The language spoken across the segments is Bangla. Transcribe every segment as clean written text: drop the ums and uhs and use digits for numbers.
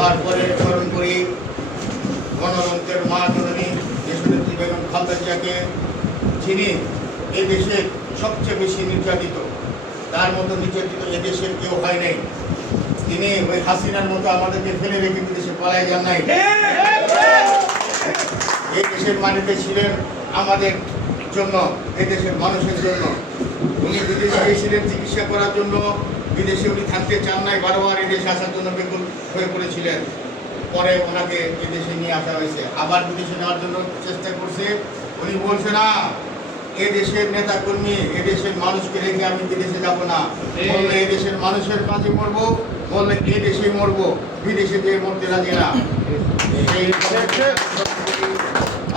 তারপরে স্মরণ করি গণতন্ত্রের মা জননী দেশনেত্রী বেগম খালেদা জিয়াকে, যিনি এদেশের সবচেয়ে বেশি নির্যাতিত, তার মতো নির্যাতিত এদেশের কেউ হয় নাই। তিনি ওই হাসিনার মতো আমাদেরকে ফেলে রেখে বিদেশে পালায় যান নাই। এই দেশের মাটিতে ছিলেন আমাদের জন্য, এদেশের মানুষের জন্য। উনি বিদেশে গিয়েছিলেন চিকিৎসা করার জন্য, বিদেশে উনি থাকতে চান নাই, বারবার এদেশে আসার জন্য বেকুল হয়ে পড়েছিলেন। পরে ওনাকে এদেশে নিয়ে আসা হয়েছে, আবার বিদেশে নেওয়ার জন্য চেষ্টা করছে। উনি বলছে না, এদেশের নেতা কর্মী, এদেশের মানুষকে রেখে আমি বিদেশে যাব না। বললে এদেশের মানুষের কাজে মরবো, বললে এদেশে মরবো, বিদেশে যেয়ে মরতে রাজি না।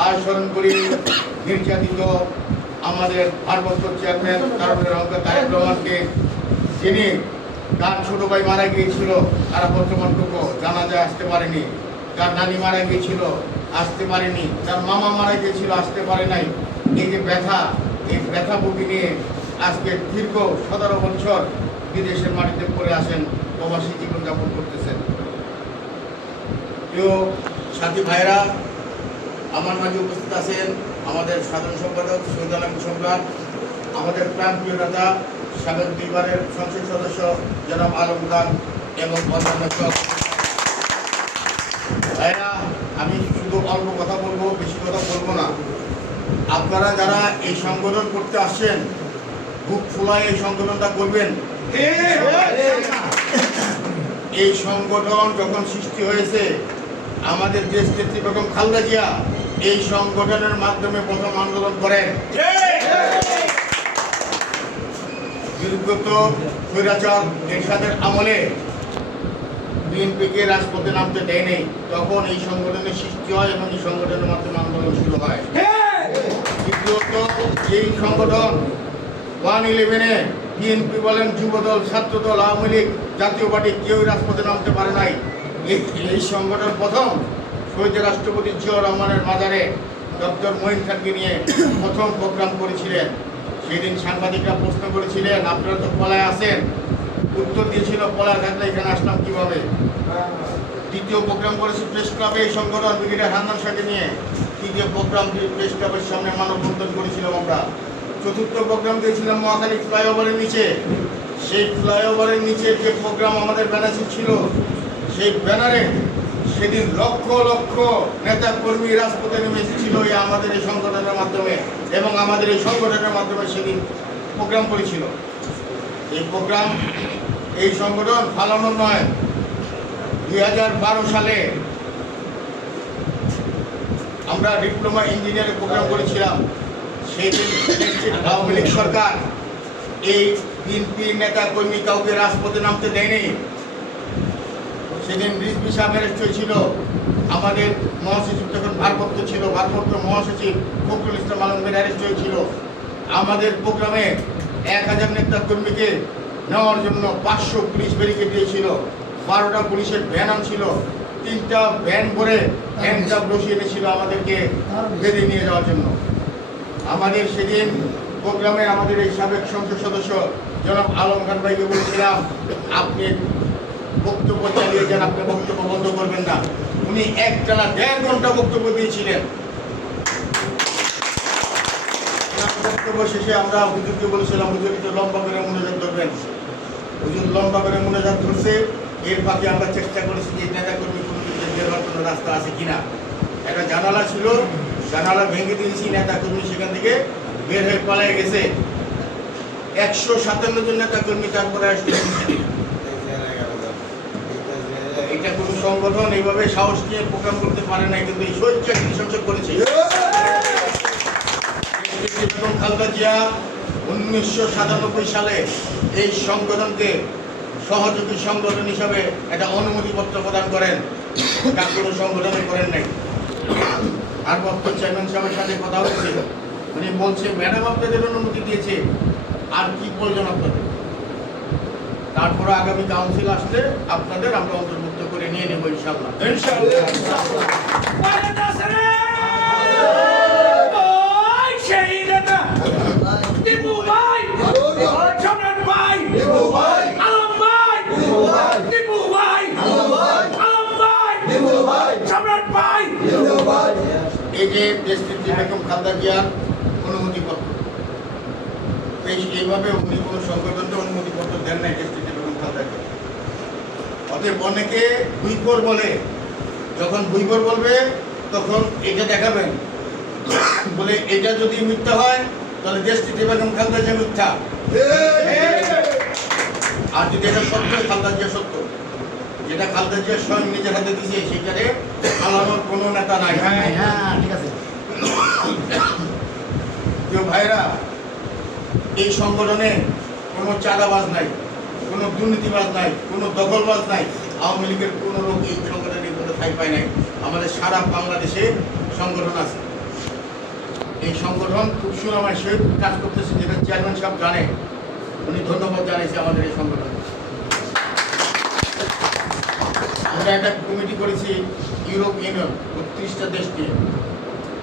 আর স্মরণ করি নির্যাতিত আমাদের ভারপ্রাপ্ত চেয়ারম্যান তারেক রহমানকে, যিনি তার ছোট ভাই মারা গিয়েছিল, তারা বর্তমানটুকু জানাজায় আসতে পারেনি। তার নানি মারা গিয়েছিল, আসতে পারেনি। তার মামা মারা গিয়েছিল, আসতে পারে নাই। এই যে ব্যথা, এই ব্যথা বুকে নিয়ে আজকে দীর্ঘ 17 বছর বিদেশের মাটিতে পড়ে আসেন, প্রবাসী জীবনযাপন করতেছেন। প্রিয় সাথী ভাইরা, আমার মাঝে উপস্থিত আছেন আমাদের সাধারণ সম্পাদক শহীদ আলম সম্রাট, আমাদের প্রাণপ্রিয় নেতা সাবেক দুইবারের সংসদ সদস্য জনাব আলম খান এবং অন্যান্য ভাইরা। আমি শুধু অল্প কথা বলবো, বেশি কথা বলবো না। আপনারা যারা এই সংগঠন করতে আসছেন, বুক ফুলায় এই সংগঠনটা করবেন। এই সংগঠন যখন সৃষ্টি হয়েছে, আমাদের দেশ নেত্রী বেগম খালেদা জিয়া এই সংগঠনের মাধ্যমে প্রথম আন্দোলন করেন। বিগত স্বৈরাচার এরশাদের আমলে বিএনপিকে রাজপথে নামতে দেয়নি, তখন এই সংগঠনের সৃষ্টি হয় এবং এই সংগঠনের মাধ্যমে আন্দোলন শুরু হয়। দ্বিতীয়ত, এই সংগঠন 111-এ বিএনপি বলেন, যুবদল, ছাত্রদল, আওয়ামী লীগ, জাতীয় পার্টি কেউ রাজপথে নামতে পারে নাই। এই সংগঠন প্রথম শহীদ রাষ্ট্রপতি জিয়াউর রহমানের মাজারে ডক্টর মঈন খানকে নিয়ে প্রথম প্রোগ্রাম করেছিলেন। সেদিন সাংবাদিকরা প্রশ্ন করেছিলেন, আপনারা তো পলায় আছেন। উত্তর দিয়েছিল, পলায় থাকলে এখানে আসলাম কিভাবে। দ্বিতীয় প্রোগ্রাম করেছে প্রেস ক্লাবে এই সংগঠন ব্রিগেডিয়ার হান্নান শাহকে নিয়ে। তৃতীয় প্রোগ্রাম প্রেস ক্লাবের সামনে মানববন্ধন করেছিলাম আমরা। চতুর্থ প্রোগ্রাম দিয়েছিলাম মহাখালী ফ্লাইওভারের নিচে। সেই ফ্লাইওভারের নিচে যে প্রোগ্রাম আমাদের ব্যানার ছিল, সেই ব্যানারে সেদিন লক্ষ লক্ষ নেতা কর্মী রাজপথে নেমে এসেছিল আমাদের এই সংগঠনের মাধ্যমে, এবং আমাদের এই সংগঠনের মাধ্যমে সেদিন প্রোগ্রাম করেছিল। এই প্রোগ্রাম, এই সংগঠন ফালানোর নয়। 2012 সালে আমরা ডিপ্লোমা ইঞ্জিনিয়ারিং প্রোগ্রাম করেছিলাম। সেই দিন আওয়ামী লীগ সরকার এই বিএনপি নেতা কর্মী কাউকে রাজপথে নামতে দেয়নি। সেদিন রিজভী সাহেব অ্যারেস্ট হয়েছিল। আমাদের মহাসচিব যখন ভারপ্রাপ্ত ছিল, ভারপ্রাপ্ত মহাসচিব ফখরুল ইসলাম আলমগীর অ্যারেস্ট হয়েছিল। আমাদের প্রোগ্রামে 1000 নেতা কর্মীকে নেওয়ার জন্য 500 পুলিশ ব্যারিকেড দিয়েছিল। 12টা পুলিশের ভ্যান আনছিল, 3টা ভ্যান ভরে হ্যান্ডকাপ বসিয়ে এনেছিল আমাদেরকে বেঁধে নিয়ে যাওয়ার জন্য। আমাদের সেদিন প্রোগ্রামে আমাদের এই সাবেক সংসদ সদস্য জনাব আলম খান ভাইকে বলেছিলাম, আপনি বক্তব্য চালিয়ে যান, আপনি বক্তব্য বন্ধ করবেন না। উনি একটানা 1.5 ঘন্টা বক্তব্য দিয়েছিলেন। বক্তব্য শেষে আমরা হুজুরকে বলেছিলাম, হুজুর একটু লম্বা করে মোনাজাত ধরবেন। হুজুর লম্বা করে মোনাজাত ধরছে। এর ফাঁকে আমরা চেষ্টা করেছি যে নেতা কর্মী বের হওয়ার কোনো রাস্তা আছে কিনা। একটা জানালা ছিল, জানালা ভেঙে দিয়েছি, নেতা কর্মী সেখান থেকে বের হয়ে পালিয়ে গেছে। 157 জন নেতা কর্মী তারপরে আসছে। এটা কোন সংগঠন এইভাবে সাহস নিয়ে প্রোগ্রাম করতে পারে নাই, কিন্তু এই শহীদকে সংসদ করেছে। খালেদা জিয়া 1997 সালে এই সংগঠনকে সহযোগী সংগঠন হিসাবে একটা অনুমতিপত্র প্রদান করেন। তা কোনো সংগঠনে করেন নাই। আর বক্তব্য চেয়ারম্যান সাহেবের সাথে কথা হচ্ছে, উনি বলছে, ম্যাডাম আপনাদের অনুমতি দিয়েছে, আর কি প্রয়োজন আপনাদের। তারপরে আগামী কাউন্সিল আসলে আপনাদের আমরা অন্তর্ভুক্ত করে নিয়ে নেব ইনশাআল্লাহ। এই যে দেশটির বেগম খালেদা জিয়ার অনুমতিপত্র, এইভাবে উনি কোনো সংগঠনকে অনুমতিপত্র দেন নাই দেশটির বেগম খালেদা জিয়া। অতএব অনেকে বুইপর বলে, যখন বুইপর বলবে তখন এটা দেখাবেন বলে এটা যদি মিথ্যা হয় তাহলে দেশটিতে বেগম খালেদা জিয়া মিথ্যা, আর যদি এটা সত্য খালেদা জিয়া সত্য। যেটা খালেদা জিয়া স্বয়ং নিজের হাতে দিয়েছে সেখানে আলানোর কোনো নেতা নাই। ঠিক আছে প্রিয় ভাইরা, এই সংগঠনে কোনো চাঁদাবাজ নাই, কোনো দুর্নীতিবাজ নাই, কোনো দখলবাজ নাই। আওয়ামী লীগের কোনো লোক এই সংগঠনে কোনো ঠাঁই পায় নাই। আমাদের সারা বাংলাদেশে সংগঠন আছে। এই সংগঠন খুব সুনামের সহিত কাজ করতেছে, যেটা চেয়ারম্যান সাহেব জানে, উনি ধন্যবাদ জানিয়েছে আমাদের এই সংগঠন। আমরা একটা কমিটি করেছি ইউরোপ ইউনিয়ন 32টা দেশ নিয়ে,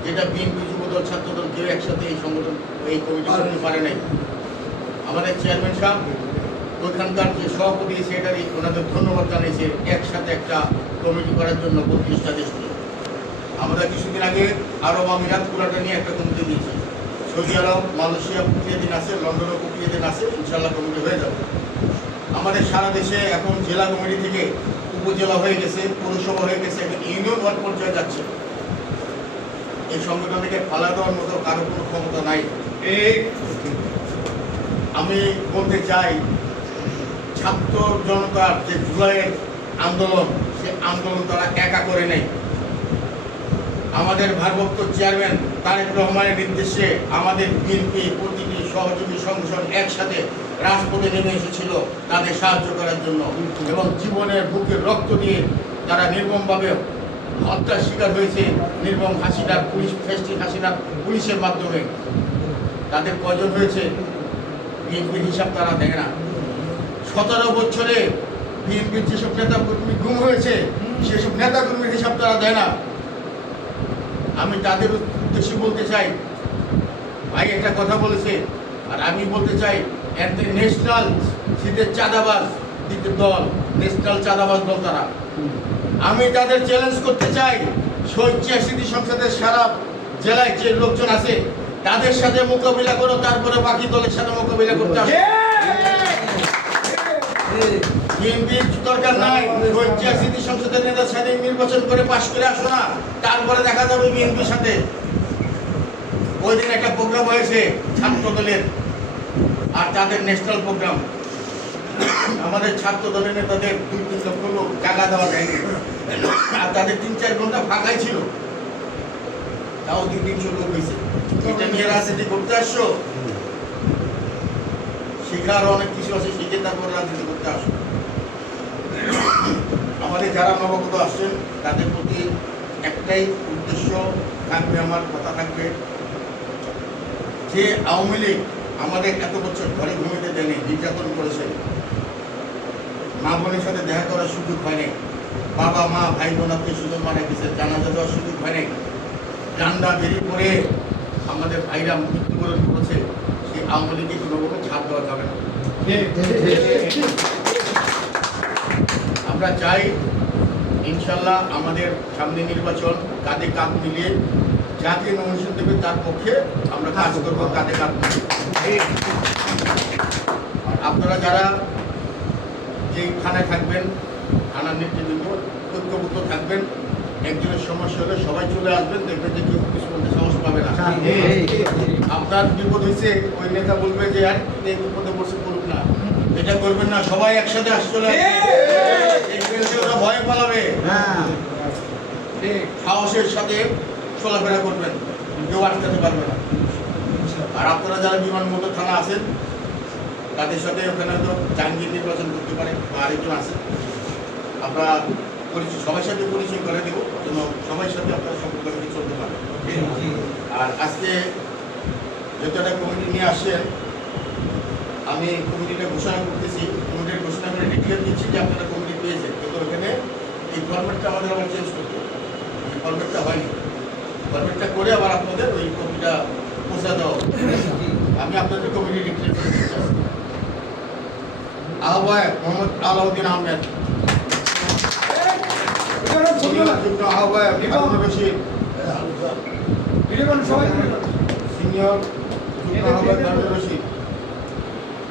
যেটা বিএনপি যুবদল ছাত্রদল কেউ একসাথে এই সংগঠন এই কমিটি করতে পারে নাই। আমাদের চেয়ারম্যান সাহেব ওইখানকার যে সভাপতি সেক্রেটারি ওনাদের ধন্যবাদ জানিয়েছে একসাথে একটা কমিটি করার জন্য 32টা দেশ নিয়ে। আমরা কিছুদিন আগে আরব আমিরাত পুরাটা নিয়ে একটা কমিটি দিয়েছি। সৌদি আরব, মালয়েশিয়া প্রক্রিয়া দিন আছে, লন্ডনের প্রক্রিয়া দিন আছে, ইনশাল্লাহ কমিটি হয়ে যাবে। আমাদের সারা দেশে এখন জেলা কমিটি থেকে উপজেলা হয়ে গেছে, পৌরসভা হয়ে গেছে, এখন ইউনিয়ন ওয়ার্ড পর্যায়ে যাচ্ছে। এই সংগঠনকে ফালা দেওয়ার মতো কারো কোনো ক্ষমতা নাই। আমি বলতে চাই, ছাত্র জনতার যে জুলাইয়ের আন্দোলন, সে আন্দোলন তারা একা করে নেই। আমাদের ভারপ্রাপ্ত চেয়ারম্যান তারেক রহমানের নির্দেশে আমাদের বিএনপি প্রতিটি সহযোগী সংগঠন একসাথে রাজপথে নেমে এসেছিল তাদের সাহায্য করার জন্য, এবং জীবনের বুকে রক্ত দিয়ে তারা নির্মমভাবে হত্যার শিকার হয়েছে। নির্মম হাসিনার পুলিশ, ফেস্টিক হাসিনার পুলিশের মাধ্যমে তাদের কজন হয়েছে বিএনপির হিসাব তারা দেয় না। 17 বছরে বিএনপির যেসব নেতা কর্মী গুম হয়েছে সেসব নেতা কর্মীর হিসাব তারা দেয় না। আমি তাদের উদ্দেশ্যে বলতে চাই, ভাই একটা কথা বলেছে, আর আমি বলতে চাই, ন্যাশনাল শীতের চাঁদাবাজ দল, ন্যাশনাল চাঁদাবাজ দল তারা। আমি তাদের চ্যালেঞ্জ করতে চাই, স্বেচ্ছাসেবী সংসদের সারা জেলায় যে লোকজন আছে তাদের সাথে মোকাবিলা করো, তারপরে বাকি দলের সাথে মোকাবিলা করতে আসো। বিএনপির দরকার নাই, স্বেচ্ছাসেবী সংসদের নেতার সাথে নির্বাচন করে পাশ করে আসো না, তারপরে দেখা যাবে বিএনপির সাথে। ওই দিন একটা প্রোগ্রাম হয়েছে ছাত্র দলের আর তাদের ন্যাশনাল প্রোগ্রাম। আমাদের ছাত্র দলের নেতাদের 2-3 লক্ষ লোক জায়গা দেওয়া যায়নি, আর তাদের 3-4 ঘন্টা ফাঁকাই ছিল, তাও 200-300 লোক হয়েছে। এটা নিয়ে রাজনীতি করতে আসছো? শেখার অনেক কিছু আছে, শিখে তারপরে রাজনীতি করতে আসো। আমাদের যারা নবাগত আসছেন তাদের প্রতি একটাই উদ্দেশ্য থাকবে, আমার কথা থাকবে, যে আওয়ামী লীগ আমাদের এত বছর ঘরে ঘুমিতে দেয়নি, নির্যাতন করেছে, মা বোনের সাথে দেখা করার সুযোগ হয়নি, বাবা মা ভাই বোন আত্মীয় স্বজন মারা গেছে, জানাজা দেওয়ার সুযোগ হয়নি, ডান্ডা বেরিয়ে পড়ে আমাদের ভাইরা মৃত্যুবরণ করেছে। সেই আওয়ামী লীগকে কোনোভাবে ছাড় দেওয়া যাবে না। আমরা চাই ইনশাল্লাহ আমাদের সামনে নির্বাচন, কাঁধে কাঁধ মিলিয়ে যাকে নমিনেশন দেবে তার পক্ষে আমরা কাজ করবো, কাঁধে কাঁধ মিলিয়ে। আপনারা যারা যে থানায় থাকবেন, থানার নেতৃবৃন্দ ঐক্যবদ্ধ থাকবেন, একজনের সমস্যা হলে সবাই চলে আসবেন, দেখবেন যে কেউ কিছু বলতে সাহস পাবে না। আপনার বিপদ হয়েছে, ওই নেতা বলবে যে আর এই বিপদে বসে করুক না, এটা করবেন না, সবাই একসাথে আসলে ওরা ভয় পালাবে, সাহসের সাথে চলাফেরা করবেন, কেউ আটকাতে পারবে না। আর আপনারা যারা বিমানবন্দর থানা আছেন তাদের সাথে ওখানে তো জাহাঙ্গীর নির্বাচন করতে পারে বা আরেকজন আছে, আমরা সবার সাথে পরিচয় করে দেবো যেন সবার সাথে আপনারা সম্পর্ক চলতে পারে। আর আজকে যেহেতু একটা কমিটি নিয়ে আসছেন, আমি কমিটিটা ঘোষণা করতেছি, কমিটির ঘোষণা করে ডিক্লেয়ার দিচ্ছি যে আপনারা কমিটি পেয়েছেন, কিন্তু ওখানে এই ফরম্যাটটা আমাদের আবার চেঞ্জ করতে হবে। এই ফরম্যাটটা হয়নি, ফরম্যাটটা করে আবার আপনাদের ওই কমিটিটা পৌঁছা দেওয়া হবে। আমি আপনাদের কমিটি ডিক্লেয়ার করে দিচ্ছি। আহ্বায়ক মোহাম্মদ আলাউদ্দিন আহমেদ, যুগ্ম আহ্বায়ক হারুন রশিদ, সিনিয়র যুগ্ম আহ্বায়ক দারুল রশিদ,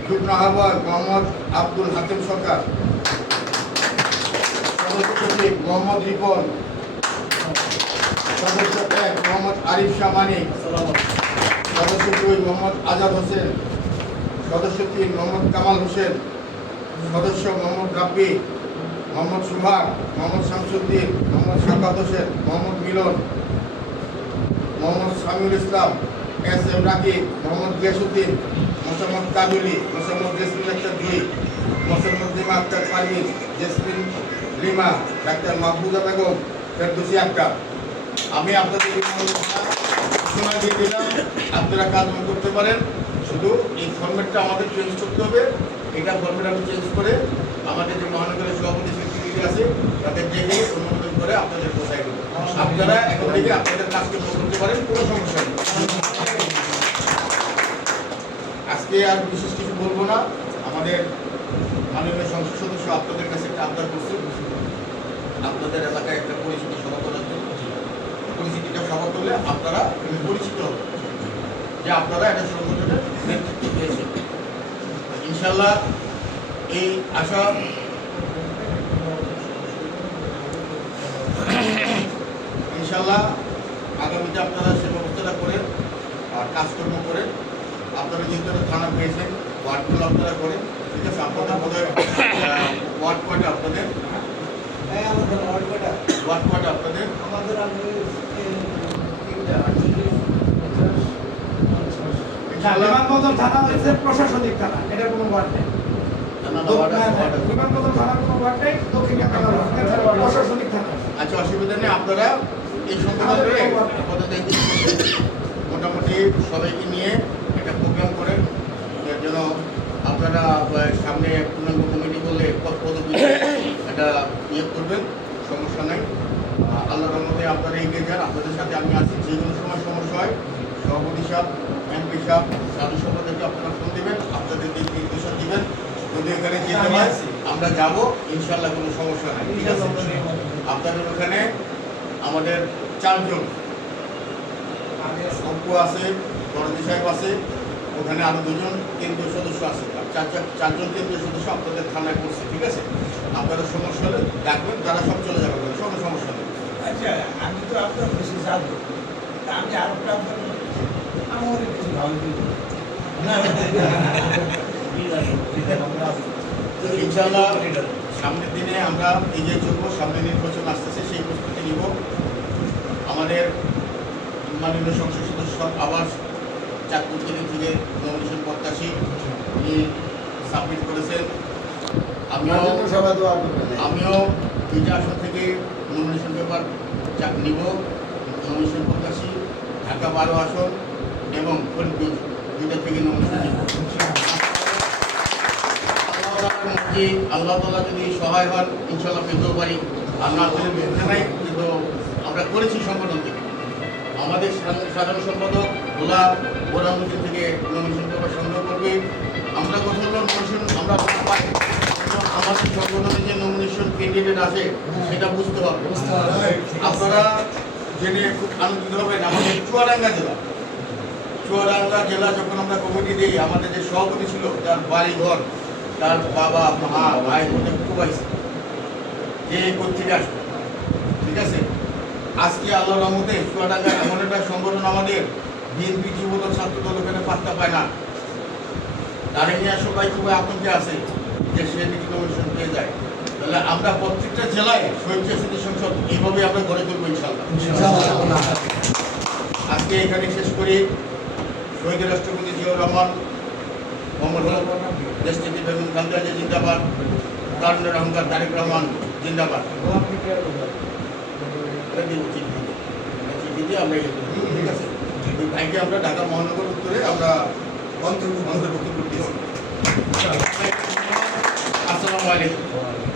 যুগ্ম আহ্বায়ক মোহাম্মদ আব্দুল হাকিম সরকার, সদস্য সচিব মোহাম্মদ রিপন, সদস্য 1 মোহাম্মদ আরিফ শাহ মানিক, সদস্য 2 মোহাম্মদ আজাদ হোসেন, সদস্য 3 মোহাম্মদ কামাল হোসেন, সদস্য মোহাম্মদ রাব্বি, মোহাম্মদ সুভাষ, মোহাম্মদ শামসুদ্দিন, মোহাম্মদ শাকাত হোসেন, মোহাম্মদ মিলন, মোহাম্মদ সামিউল ইসলাম, এস.এম. রাকিব, মোহাম্মদ গিয়াসউদ্দিন, মোসাম্মদ কাজলি, মোসাম্মদ জেসমিন আক্তার জুই, মোসাম্মদ লিমা আক্তার পারভিন, জেসমিন লিমা, ডাক্তার মাহবুজা বেগম, ফেরদৌসী আক্তার। আমি আপনাদের ঘোষণা দিয়ে দিলাম, আপনারা কাজ করতে পারেন। শুধু এই ফরম্যাটটা আমাদের চেঞ্জ করতে হবে। এটা ফরম্যাট আমি চেঞ্জ করে আমাদের যে মহানগরের সভাপতি সেক্রেটারি আছে তাদের ডেকে অনুমোদন করে আপনাদের পৌঁছায় দেবো। আপনারা এখন থেকে আপনাদের কাজকে করতে পারেন, কোনো সমস্যা নেই। আজকে আর বিশেষ কিছু বলবো না। আমাদের মাননীয় সংসদ সদস্য আপনাদের কাছে একটা আবদার করছে, আপনাদের এলাকায় একটা পরিচিতি সভা করার জন্য। পরিচিতিটা সভা করলে আপনারা পরিচিত হবেন যে আপনারা একটা সংগঠনের নেতৃত্ব দিয়েছেন। ইনশাল্লাহ এই আশা ইনশাল্লাহ আগামীতে আপনারা সে ব্যবস্থাটা করেন আর কাজকর্ম করেন। আপনারা যেহেতু থানা পেয়েছেন, ওয়ার্ডগুলো আপনারা করেন, ঠিক আছে? আপনাদের বোধহয় ওয়ার্ড কয়টা আপনাদের? ওয়ার্ড কয়টা আপনাদের? বিমানবন্দর থানা হচ্ছে প্রশাসনিক থানা, এটা কোনো ওয়ার্ড নেই। বিমানবন্দর থানা কোনো ওয়ার্ড নেই, দক্ষিণ প্রশাসনিক থানা। আচ্ছা, অসুবিধা নেই। আপনারা এই সংগঠনের মোটামুটি সবাইকে নিয়ে একটা প্রোগ্রাম করেন, যেন আপনারা সামনে পূর্ণাঙ্গ কমিটি করলে পদবি একটা ইয়ে করবেন, সমস্যা নেই। আল্লাহর রহমতে আপনারা এগিয়ে যান। আপনাদের সাথে আমি আছি। যে কোনো সময় সমস্যা হয় সভাপতি সাহেব, এমপি সাহেব, সাধু সভাপতিকে আপনারা ফোন দেবেন, আপনাদের দিক নির্দেশন দেবেন। যদি এখানে যেতে হয় আমরা যাব, ইনশাল্লাহ কোনো সমস্যা নেই, ঠিক আছে? আপনাদের ওখানে আমাদের 4 জন অপু আছে, দরজি সাহেব আছে, ওখানে আরও 2 জন কেন্দ্রীয় সদস্য আছে। 4 জন কেন্দ্রীয় সদস্য আপনাদের থানায় করছে, ঠিক আছে? আপনাদের সমস্যা হলে ডাকবেন, তারা সব চলে যাবে, কোনো সমস্যা নেই। আচ্ছা, আমি তো আপনার বেশি যাবো, আমি আরো আমার কিছু ভালো ইনশাআল্লাহ সামনের দিনে আমরা এগিয়ে চলবো। সামনে নির্বাচন আসতেছে, সেই প্রস্তুতি নিব। আমাদের মাননীয় সংসদ সদস্য আবার চাঁদপুর থেকে নমিনেশন প্রত্যাশী উনি সাবমিট করেছেন। আমিও 2টা আসন থেকে নমিনেশন পেপার নিব। নমিনেশন প্রত্যাশী ঢাকা 12 আসন এবং ফরিদপুর 2টা থেকে নমিনেশন নিব। আল্লাহ তাআলা যদি সহায় হন, ইনশাআল্লাহ পেতেও পারি। আমরা আপনাদের বিরুদ্ধে নাই, কিন্তু আমরা করেছি সংগঠন থেকে। আমাদের সাধারণ সম্পাদক ভোলা বোরামুদ্দি থেকে নমিনেশন পেপার সংগ্রহ করবে। আমরা কোথাও নমিনেশন আমরা পাই, আমাদের সংগঠনে যে নমিনেশন ক্যান্ডিডেট আছে সেটা বুঝতে হবে। আপনারা জেনে খুব আনন্দিত হবেন, আমাদের চুয়াডাঙ্গা জেলা যখন আমরা কমিটি দিই, আমাদের যে সভাপতি ছিল তার বাড়ি ঘর, তার বাবা মা ভাই বোনের খুব আইসে যে কোথেকে আসবে, ঠিক আছে? আজকে আল্লাহর রহমতে চুয়াডাঙ্গা এমন একটা সংগঠন, আমাদের বিএনপি যুবদল ছাত্রদল ওখানে পাত্তা পায় না। তারে নিয়ে সবাই খুবই আতঙ্কে আছে যে সে নাকি নমিনেশন পেয়ে যায়। তাহলে আমরা প্রত্যেকটা জেলায় স্বৈচ্ছাসেবী সংসদ এইভাবে আমরা গড়ে তুলবো ইনশাআল্লাহ। আজকে এখানে শেষ করি। শহীদ রাষ্ট্রপতি জিয়াউর রহমান, মোহাম্মদ দেশনেত্রী বেগম খালেদা জিয়া জিন্দাবাদ, তারুণ্যের অহংকার তারেক রহমান জিন্দাবাদ। চিঠি দিয়ে আমরা ঠিক আছে, ওই ভাইকে আমরা ঢাকা মহানগর উত্তরে আমরা অন্তর্ভুক্ত করতেছি। আসসালামু আলাইকুম।